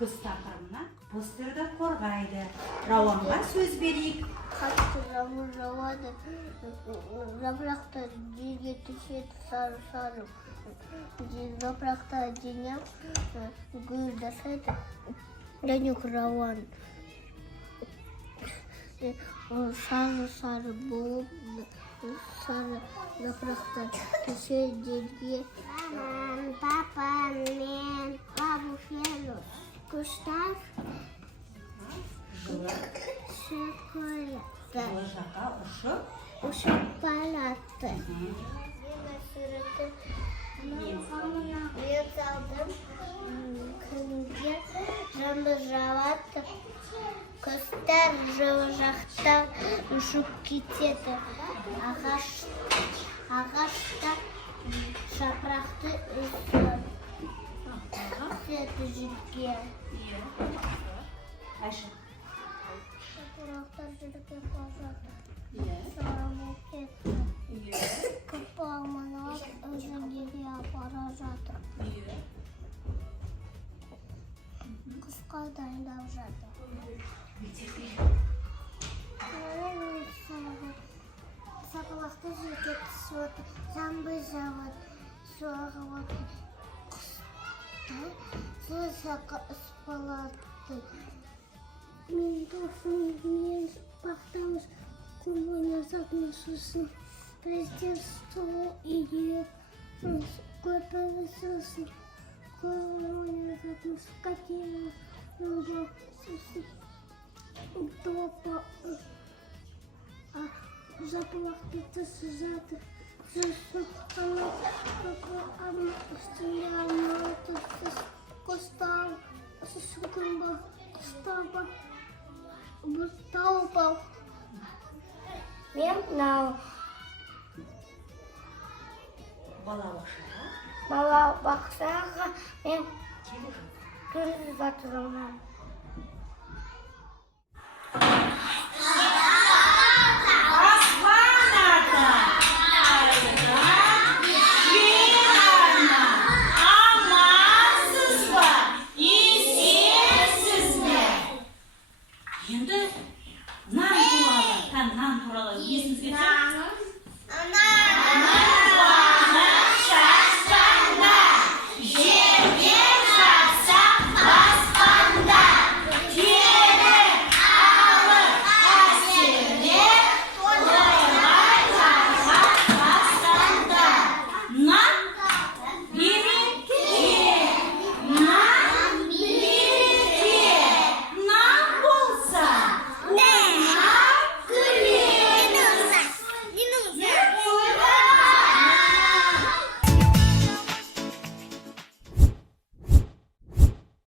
күз тақырыбына постерді қорғайды. Рауанға сөз берейік. Қатты жауын жауады, жапырақтар жерге түседі сары-сары. Жапырақтар денем гүлдеседі, денек рауан. Сары-сары болып, сары жапырақтар түседі жерге. Папа, мен бабушкелі құштар шоколады. Ол жаққа Ұшып барады. Мен сүрді мен салдым күнге жаңбыр жауады. Құстар жақта ұшып кетеді. Ағашта жапырақты түседі жерге. Айша. Жапырақтар жерге барады. Сары кетті. Көпі алмалар өзенге бара жатыр. Қысқа дайындап жатыр. Сапалақты жерге түсіп, жаңбыр жауады, соғылады. Құстар сапалады. Мен досым, мен бақтамыз, көміне затын сұсын. Біздер сұлы үйге көпірі сұсын. Көміне затын скатері ұлға сұсын. Топа жапылақты түсі жатыр. Сұсын үстінде алматы құстар. Сұсын күн бар, құстар бар. Бұстау бар. Мен нау. Бала бақсаға мен күн жатырмын. Енді нан туралы, нан туралы есіңізге түсіріп?